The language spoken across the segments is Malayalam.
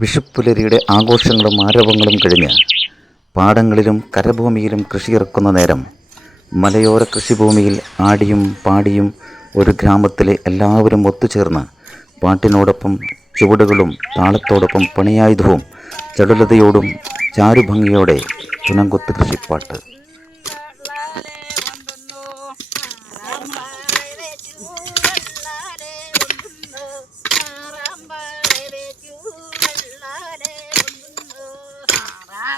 വിഷുപ്പുലരിയുടെ ആഘോഷങ്ങളും ആരവങ്ങളും കഴിഞ്ഞ് പാടങ്ങളിലും കരഭൂമിയിലും കൃഷിയിറക്കുന്ന നേരം മലയോര കൃഷിഭൂമിയിൽ ആടിയും പാടിയും ഒരു ഗ്രാമത്തിലെ എല്ലാവരും ഒത്തുചേർന്ന് പാട്ടിനോടൊപ്പം ചുവടുകളും താളത്തോടൊപ്പം പണിയായുധവും ചടുലതയോടും ചാരുഭംഗിയോടെ തുനങ്കൊത്ത് കൃഷിപ്പാട്ട്.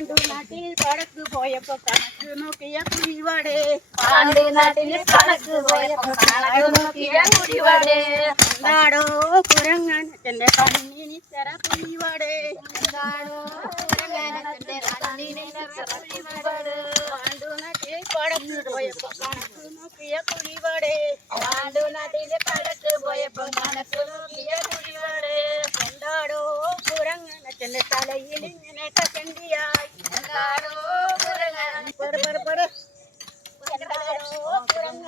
പാണ്ടു നാട്ടിൽ പടക്ക് പോയപ്പോ കണക്ക് നോക്കിയ കുഴിവാട് പാണ്ടി നാട്ടിൽ കണക്ക് പോയപ്പോ കണക്ക് നോക്കിയ കുടിവാട്. എന്താടോ കുരങ്ങനത്തിന്റെ കണ്ണിനി ചെറ കുഴിവാട് എന്താടോ കുരങ്ങനത്തിന്റെ കണ്ണിനെ കുടിവാട്. പാണ്ടു നാട്ടിൽ പടക്ക് പോയപ്പോ കണക്ക് നോക്കിയ കുഴിവാട് പാണ്ടു നാട്ടിൽ കടക്ക് പോയപ്പോ കണക്ക് നോക്കിയ കുടിവാട്. എന്താടോ കുരങ്ങനത്തിന്റെ തലയിൽ ഇങ്ങനെ കഷണ്ടിയായി എന്താണോ കുരങ്ങൻ പെട് പെട് പെട് എന്താടോ കുരങ്ങനത്തിന്റെ ചെറ കുഴിവാട് എന്താണോ കുരങ്ങനത്തിന്റെ കുടിവാട് പാണ്ടു നാട്ടിൽ പടക്ക് പോയപ്പോ നോക്കുവെച്ചാ കുഴിവാട് പാണ്ടി നാട്ടിൽ കടക്ക് പോയപ്പോ നോക്കുവെച്ച കുടിവാട് എന്താടോ കുരങ്ങനത്തിന്റെ കണ്ണിൽ ചെറ കുഴിവാട് എന്താണോ കുരങ്ങനത്തിന്റെ കണ്ണിന് കുടിവാട്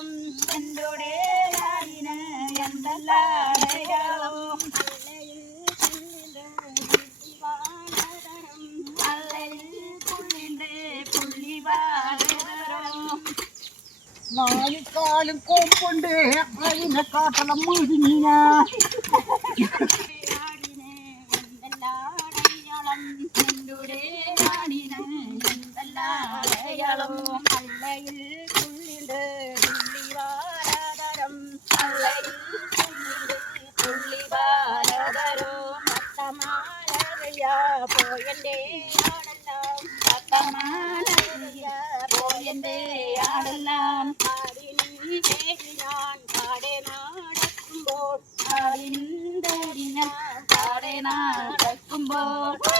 എന്തോടെ പുള്ളിവാടതരം നാലിക്കാലും കൊമ്പുണ്ട് അതിനെ കാട്ടണം എന്തെല്ലാടയാളം അല്ലയിൽ പോയന്റെ ആടെല്ലാം പത്തമാലകയ്യ പോയന്റെ ആടെല്ലാം ഞാൻ പാടെ നാടക്കുമ്പോൾ ഞാൻ പാടെ നടക്കുമ്പോൾ